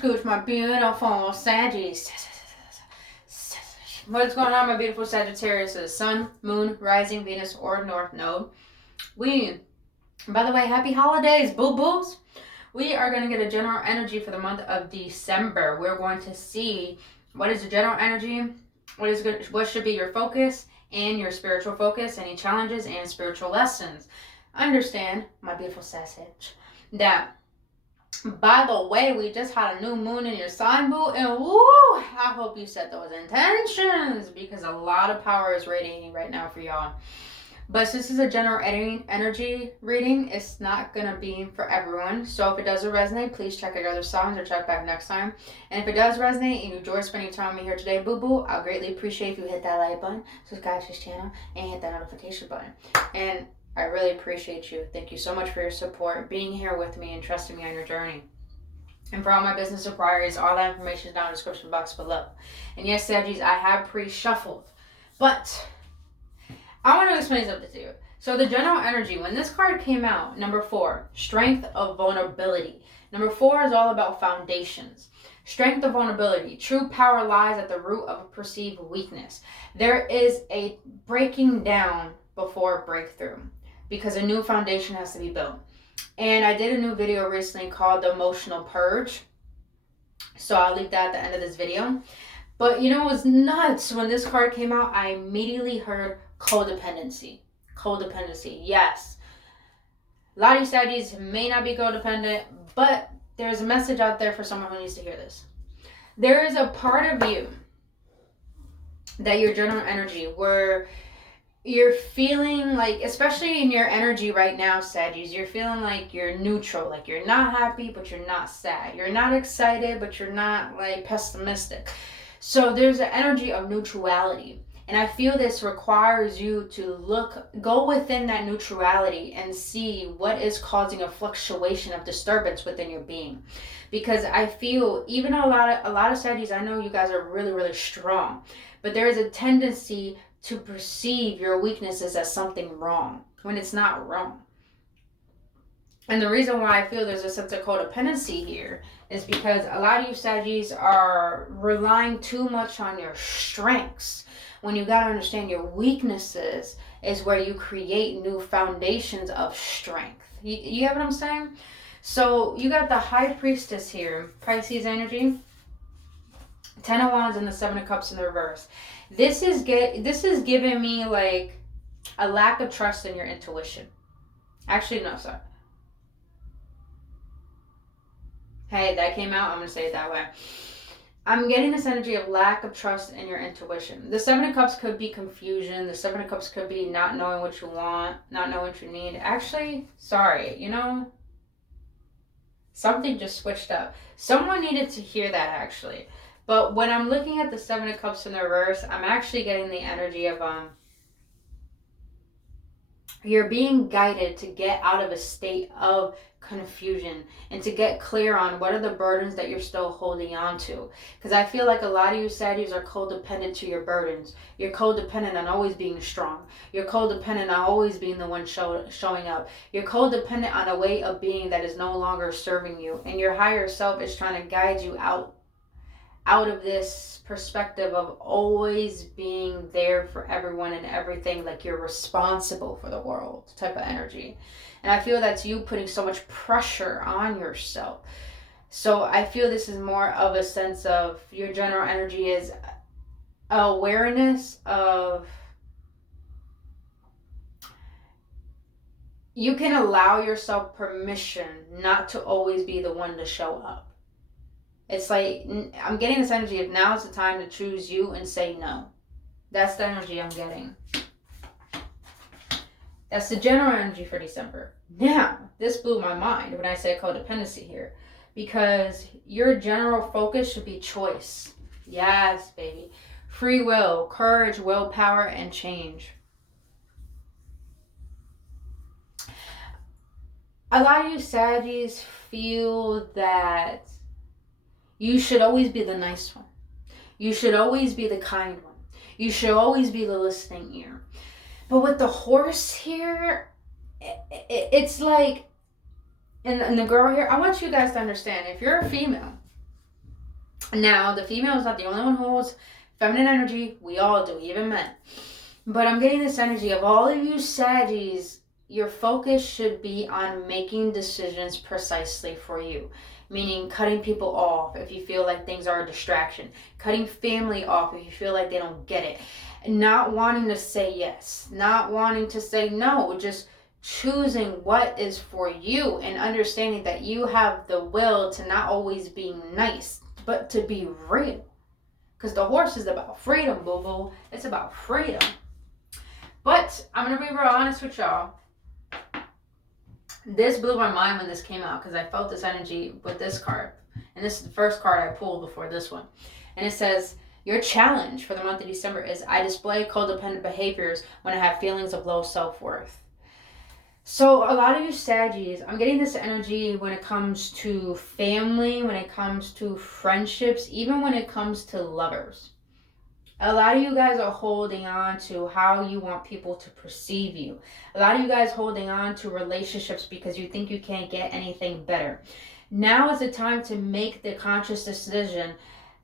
scooch, my beautiful Saggies. What's going on, my beautiful Sagittarius? Sun, Moon, Rising, Venus, or North Node. By the way, happy holidays, boo-boos. We are going to get a general energy for the month of December. We're going to see what is the general energy, what should be your focus and your spiritual focus, any challenges and spiritual lessons. Understand, my beautiful Sag, that by the way, we just had a new moon in your sign, boo, and woo, I hope you set those intentions because a lot of power is radiating right now for y'all. But since this is a general energy reading, it's not going to be for everyone. So if it doesn't resonate, please check out your other songs or check back next time. And if it does resonate and you enjoy spending time with me here today, boo-boo, I'll greatly appreciate if you hit that like button, subscribe to this channel, and hit that notification button. And I really appreciate you. Thank you so much for your support, being here with me, and trusting me on your journey. And for all my business inquiries, all that information is down in the description box below. And yes, Saggies, I have pre-shuffled. But I want to explain something to you. So the general energy, when this card came out, number 4, strength of vulnerability. Number 4 is all about foundations. Strength of vulnerability. True power lies at the root of a perceived weakness. There is a breaking down before breakthrough because a new foundation has to be built. And I did a new video recently called The Emotional Purge. So I'll leave that at the end of this video. But you know what was nuts? When this card came out, I immediately heard codependency. Codependency, yes. A lot of you Saggies may not be codependent, but there's a message out there for someone who needs to hear this. There is a part of you that your general energy where you're feeling like, especially in your energy right now, Saggies, you're feeling like you're neutral, like you're not happy, but you're not sad. You're not excited, but you're not like pessimistic. So there's an energy of neutrality. And I feel this requires you to go within that neutrality and see what is causing a fluctuation of disturbance within your being. Because I feel, even a lot of Saggies, I know you guys are really, really strong, but there is a tendency to perceive your weaknesses as something wrong when it's not wrong. And the reason why I feel there's a sense of codependency here is because a lot of you Saggies are relying too much on your strengths when you got to understand your weaknesses is where you create new foundations of strength. You get what I'm saying? So you got the High Priestess here, Pisces energy, 10 of Wands and the 7 of Cups in the reverse. This is giving me like a lack of trust in your intuition. Actually, no, sorry. Hey, that came out. I'm going to say it that way. I'm getting this energy of lack of trust in your intuition. The 7 of Cups could be confusion. The 7 of Cups could be not knowing what you want, not knowing what you need. Actually, sorry, something just switched up. Someone needed to hear that, actually. But when I'm looking at the 7 of Cups in the reverse, I'm actually getting the energy of you're being guided to get out of a state of confusion and to get clear on what are the burdens that you're still holding on to. Because I feel like a lot of you Saggies are codependent to your burdens. You're codependent on always being strong. You're codependent on always being the one showing up. You're codependent on a way of being that is no longer serving you. And your higher self is trying to guide you out of this perspective of always being there for everyone and everything, like you're responsible for the world type of energy. And I feel that's you putting so much pressure on yourself. So I feel this is more of a sense of your general energy is awareness of you can allow yourself permission not to always be the one to show up. It's like, I'm getting this energy of now is the time to choose you and say no. That's the energy I'm getting. That's the general energy for December. Now, this blew my mind when I said codependency here. Because your general focus should be choice. Yes, baby. Free will, courage, willpower, and change. A lot of you Saggies feel that you should always be the nice one. You should always be the kind one. You should always be the listening ear. But with the horse here, it's like, and the girl here, I want you guys to understand, if you're a female, Now, the female is not the only one who holds feminine energy. We all do, even men. But I'm getting this energy of all of you Saggies, your focus should be on making decisions precisely for you. Meaning cutting people off if you feel like things are a distraction. Cutting family off if you feel like they don't get it. Not wanting to say yes. Not wanting to say no. Just choosing what is for you and understanding that you have the will to not always be nice, but to be real. Because the horse is about freedom, boo-boo. It's about freedom. But I'm going to be real honest with y'all. This blew my mind when this came out because I felt this energy with this card. And this is the first card I pulled before this one. And it says, your challenge for the month of December is I display codependent behaviors when I have feelings of low self-worth. So a lot of you Saggies, I'm getting this energy when it comes to family, when it comes to friendships, even when it comes to lovers. A lot of you guys are holding on to how you want people to perceive you. A lot of you guys holding on to relationships because you think you can't get anything better. Now is the time to make the conscious decision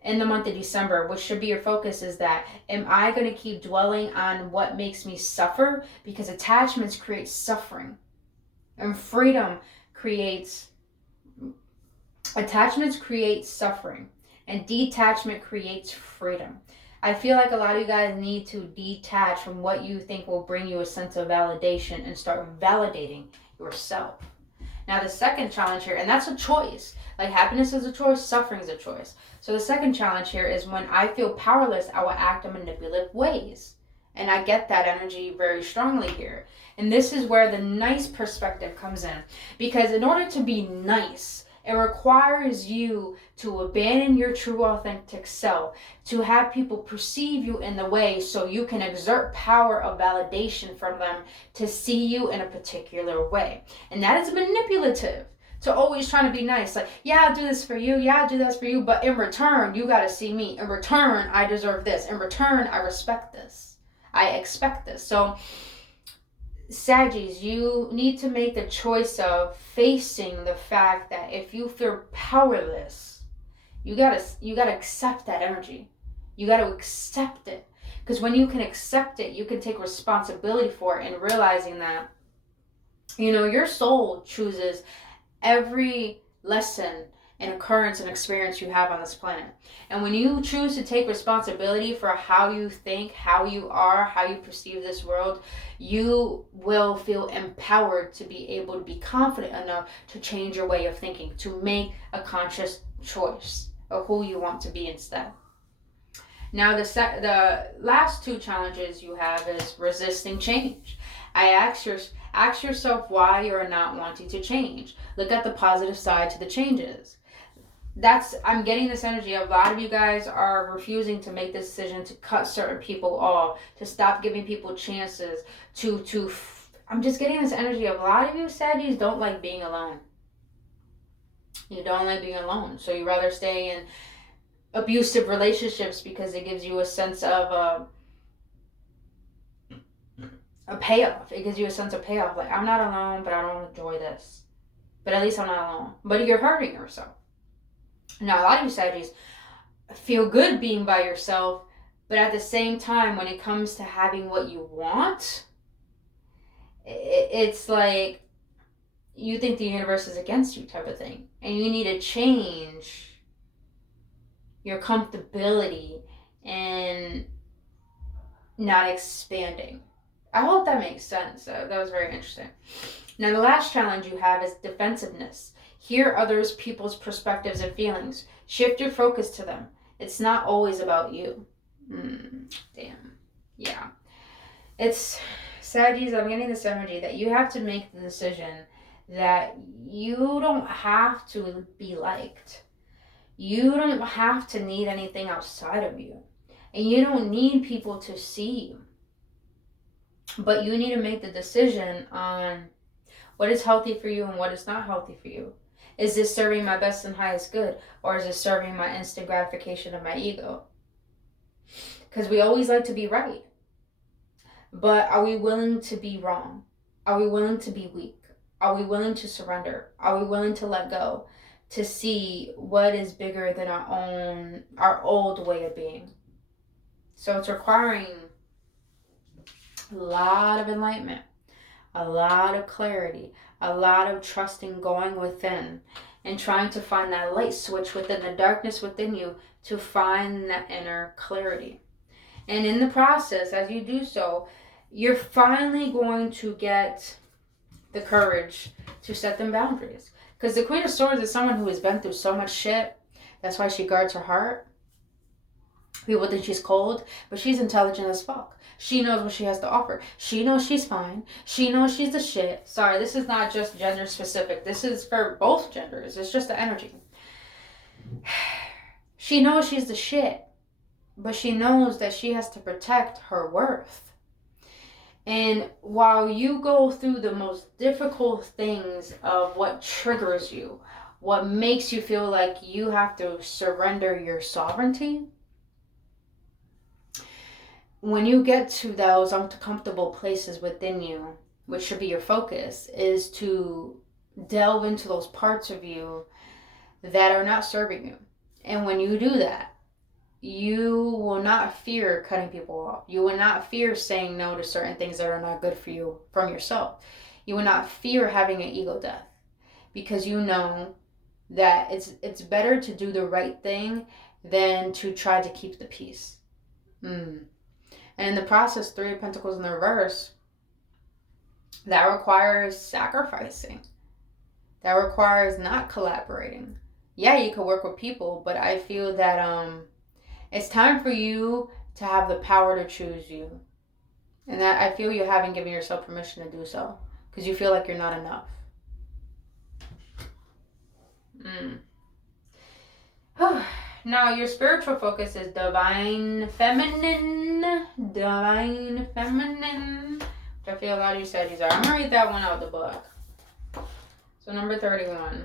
in the month of December, which should be your focus, is that, am I going to keep dwelling on what makes me suffer? Because attachments create suffering. And freedom creates, attachments create suffering. And detachment creates freedom. I feel like a lot of you guys need to detach from what you think will bring you a sense of validation and start validating yourself. Now the second challenge here, and that's a choice. Like happiness is a choice, suffering is a choice. So the second challenge here is when I feel powerless, I will act in manipulative ways. And I get that energy very strongly here. And this is where the nice perspective comes in. Because in order to be nice, it requires you to abandon your true authentic self, to have people perceive you in the way so you can exert power of validation from them to see you in a particular way. And that is manipulative. To always trying to be nice. Like, yeah, I'll do this for you. Yeah, I'll do this for you. But in return, you got to see me. In return, I deserve this. In return, I respect this. I expect this. So Saggies, you need to make the choice of facing the fact that if you feel powerless, you gotta accept that energy. You gotta accept it. Because when you can accept it, you can take responsibility for it and realizing that, you know, your soul chooses every lesson and occurrence and experience you have on this planet. And when you choose to take responsibility for how you think, how you are, how you perceive this world, you will feel empowered to be able to be confident enough to change your way of thinking, to make a conscious choice of who you want to be instead. Now the last two challenges you have is resisting change. I ask yourself why you're not wanting to change. Look at the positive side to the changes. I'm getting this energy. A lot of you guys are refusing to make the decision to cut certain people off, to stop giving people chances, I'm just getting this energy of a lot of you Saggies don't like being alone. You don't like being alone. So you rather stay in abusive relationships because it gives you a sense of a payoff. It gives you a sense of payoff. Like, I'm not alone, but I don't enjoy this. But at least I'm not alone. But you're hurting yourself. Now, a lot of you Saggies feel good being by yourself, but at the same time, when it comes to having what you want, it's like you think the universe is against you type of thing. And you need to change your comfortability and not expanding. I hope that makes sense. That was very interesting. Now, the last challenge you have is defensiveness. Hear others, people's perspectives and feelings. Shift your focus to them. It's not always about you. Damn. Yeah. It's, Saggies, I'm getting this energy that you have to make the decision that you don't have to be liked. You don't have to need anything outside of you. And you don't need people to see you. But you need to make the decision on what is healthy for you and what is not healthy for you. Is this serving my best and highest good? Or is it serving my instant gratification of my ego? Because we always like to be right. But are we willing to be wrong? Are we willing to be weak? Are we willing to surrender? Are we willing to let go? to see what is bigger than our old way of being. So it's requiring a lot of enlightenment, a lot of clarity, a lot of trusting, going within and trying to find that light switch within the darkness within you to find that inner clarity. And in the process, as you do so, you're finally going to get the courage to set them boundaries. Because the Queen of Swords is someone who has been through so much shit. That's why she guards her heart. People think she's cold, but she's intelligent as fuck. She knows what she has to offer. She knows she's fine. She knows she's the shit. Sorry, this is not just gender specific. This is for both genders. It's just the energy. She knows she's the shit, but she knows that she has to protect her worth. And while you go through the most difficult things of what triggers you, what makes you feel like you have to surrender your sovereignty, when you get to those uncomfortable places within you, which should be your focus, is to delve into those parts of you that are not serving you. And when you do that, you will not fear cutting people off. You will not fear saying no to certain things that are not good for you from yourself. You will not fear having an ego death, because you know that it's better to do the right thing than to try to keep the peace. And in the process, 3 of Pentacles in the reverse, that requires sacrificing. That requires not collaborating. Yeah, you can work with people, but I feel that it's time for you to have the power to choose you. And that I feel you haven't given yourself permission to do so, because you feel like you're not enough. Now, your spiritual focus is divine feminine. Divine feminine. Which I feel a lot of you Saggies are. I'm going to read that one out of the book. So, number 31.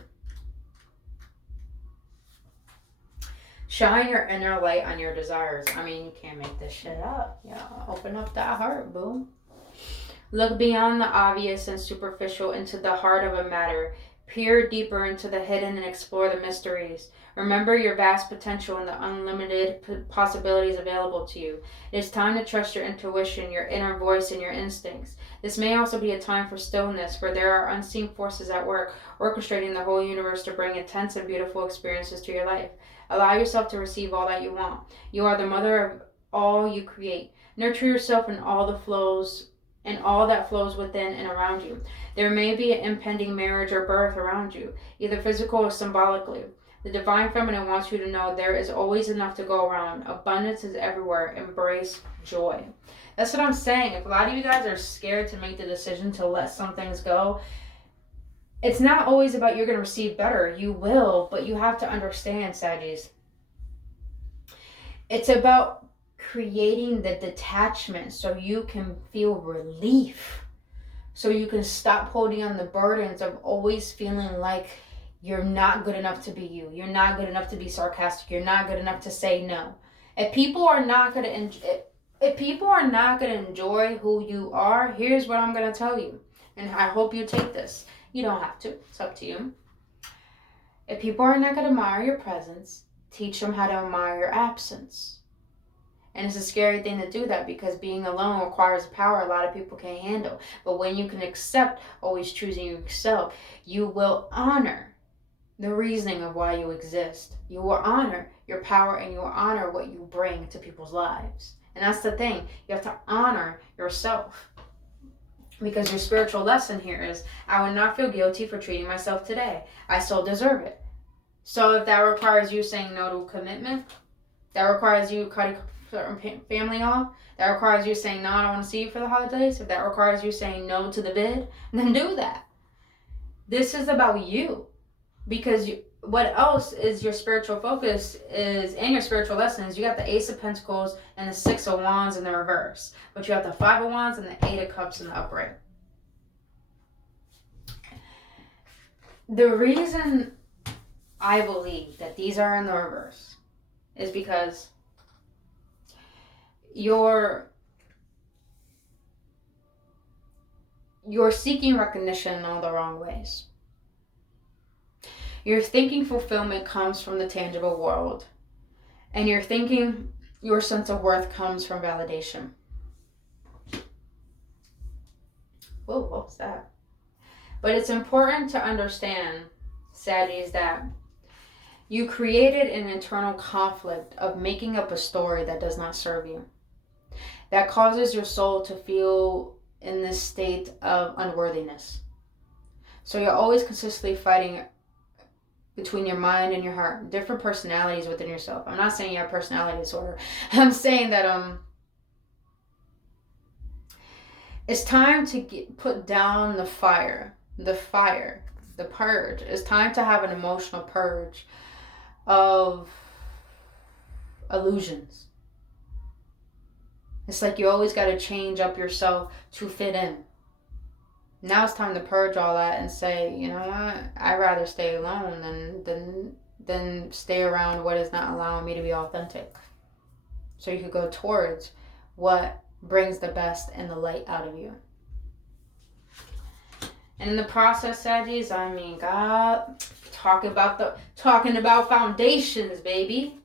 Shine your inner light on your desires. I mean, you can't make this shit up. Yeah, open up that heart, boo. Look beyond the obvious and superficial into the heart of a matter. Peer deeper into the hidden and explore the mysteries. Remember your vast potential and the unlimited possibilities available to you. It is time to trust your intuition, your inner voice, and your instincts. This may also be a time for stillness, for there are unseen forces at work, orchestrating the whole universe to bring intense and beautiful experiences to your life. Allow yourself to receive all that you want. You are the mother of all you create. Nurture yourself in all the flows and all that flows within and around you. There may be an impending marriage or birth around you, either physical or symbolically. The Divine Feminine wants you to know there is always enough to go around. Abundance is everywhere. Embrace joy. That's what I'm saying. If a lot of you guys are scared to make the decision to let some things go, it's not always about you're going to receive better. You will, but you have to understand, Saggies. It's about creating the detachment so you can feel relief. So you can stop holding on the burdens of always feeling like you're not good enough to be you. You're not good enough to be sarcastic. You're not good enough to say no. If people are not going to enjoy who you are, here's what I'm going to tell you. And I hope you take this. You don't have to. It's up to you. If people are not going to admire your presence, teach them how to admire your absence. And it's a scary thing to do that, because being alone requires power a lot of people can't handle. But when you can accept always choosing yourself, you will honor the reasoning of why you exist. You will honor your power, and you will honor what you bring to people's lives. And that's the thing. You have to honor yourself. Because your spiritual lesson here is, I would not feel guilty for treating myself today. I still deserve it. So if that requires you saying no to commitment, that requires you cutting certain family off, that requires you saying, no, I don't want to see you for the holidays, if that requires you saying no to the bid, then do that. This is about you. Because what else is your spiritual focus is, and your spiritual lessons, you got the Ace of Pentacles and the 6 of Wands in the reverse. But you have the 5 of Wands and the 8 of Cups in the upright. The reason I believe that these are in the reverse is because you're seeking recognition in all the wrong ways. Your thinking fulfillment comes from the tangible world. And your thinking, your sense of worth comes from validation. Whoa, what was that? But it's important to understand, Saggies, that you created an internal conflict of making up a story that does not serve you. That causes your soul to feel in this state of unworthiness. So you're always consistently fighting between your mind and your heart, different personalities within yourself. I'm not saying you have personality disorder. I'm saying that it's time to put down the fire, the purge. It's time to have an emotional purge of illusions. It's like you always got to change up yourself to fit in. Now it's time to purge all that and say, you know what? I'd rather stay alone than stay around what is not allowing me to be authentic. So you could go towards what brings the best and the light out of you. And in the process, Saggies, I mean, God, talking about foundations, baby.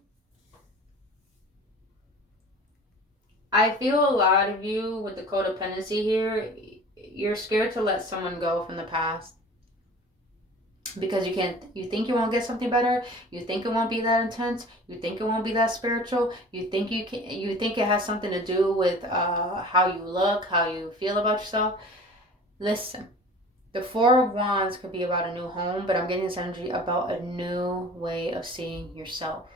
I feel a lot of you with the codependency here, you're scared to let someone go from the past because you think you won't get something better. You think it won't be that intense. You think it won't be that spiritual. You think it has something to do with how you look, how you feel about yourself. Listen, the Four of Wands could be about a new home, but I'm getting this energy about a new way of seeing yourself.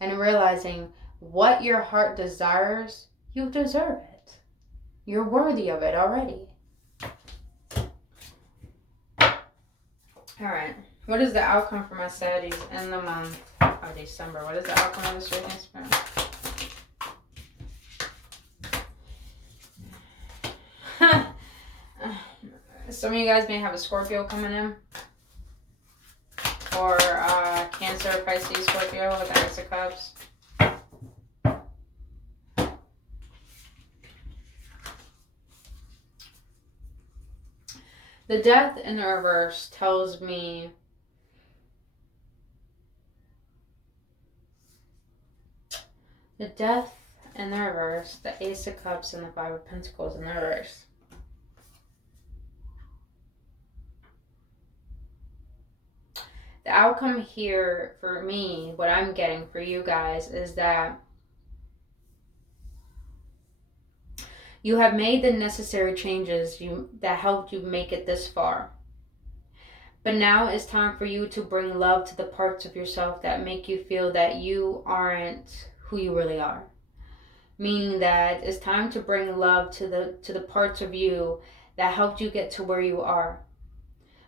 And realizing what your heart desires, you deserve it. You're worthy of it already. Alright. What is the outcome for my Saggies in the month of December? What is the outcome of this reading, Spirit? Some of you guys may have a Scorpio coming in. Or Cancer, Pisces, Scorpio with the Ace of Cups. The Death in the reverse tells me the Death in the reverse, the Ace of Cups, and the Five of Pentacles in the reverse. The outcome here for me, what I'm getting for you guys, is that you have made the necessary changes that helped you make it this far. But now it's time for you to bring love to the parts of yourself that make you feel that you aren't who you really are. Meaning that it's time to bring love to the parts of you that helped you get to where you are.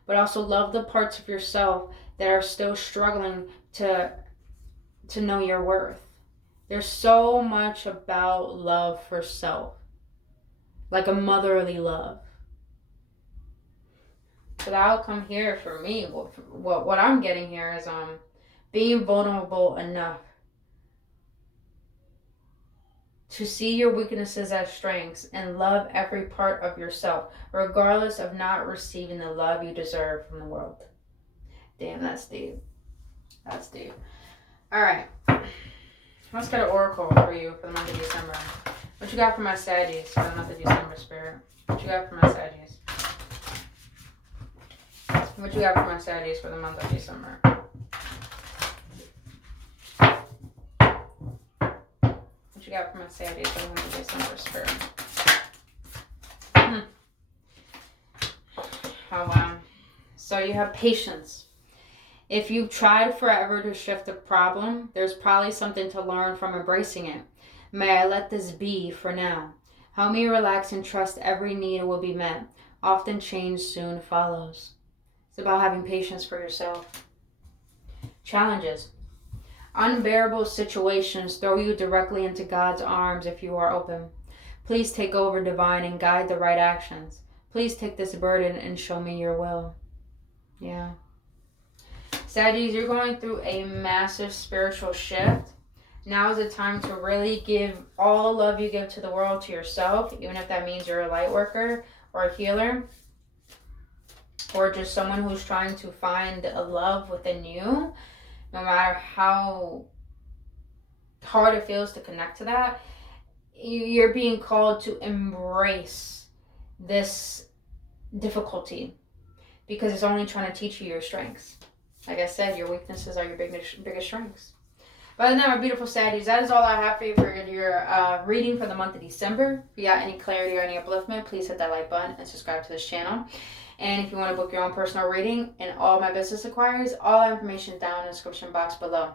But also love the parts of yourself that are still struggling to know your worth. There's so much about love for self. Like a motherly love. So the outcome here for me, what I'm getting here is being vulnerable enough to see your weaknesses as strengths and love every part of yourself, regardless of not receiving the love you deserve from the world. Damn, that's deep. That's deep. All right. Let's get an oracle for you for the month of December. What you got for my Saggies for the month of December, Spirit? What you got for my Saggies? What you got for my Saggies for the month of December? What you got for my Saggies for the month of December, Spirit? Oh, wow. So you have patience. If you've tried forever to shift a problem, there's probably something to learn from embracing it. May I let this be for now. Help me relax and trust every need will be met. Often change soon follows. It's about having patience for yourself. Challenges. Unbearable situations throw you directly into God's arms if you are open. Please take over, divine, and guide the right actions. Please take this burden and show me your will. Yeah. Saggies, you're going through a massive spiritual shift. Now is the time to really give all the love you give to the world to yourself, even if that means you're a light worker or a healer. or just someone who's trying to find a love within you, no matter how hard it feels to connect to that, you're being called to embrace this difficulty, because it's only trying to teach you your strengths. Like I said, your weaknesses are your biggest strengths. But other than that, my beautiful Saggies, that is all I have for you for your reading for the month of December. If you got any clarity or any upliftment, please hit that like button and subscribe to this channel. And if you want to book your own personal reading and all my business inquiries, all that information down in the description box below.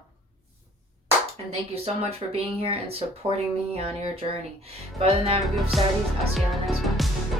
And thank you so much for being here and supporting me on your journey. But other than that, my beautiful Saggies, I'll see you on the next one.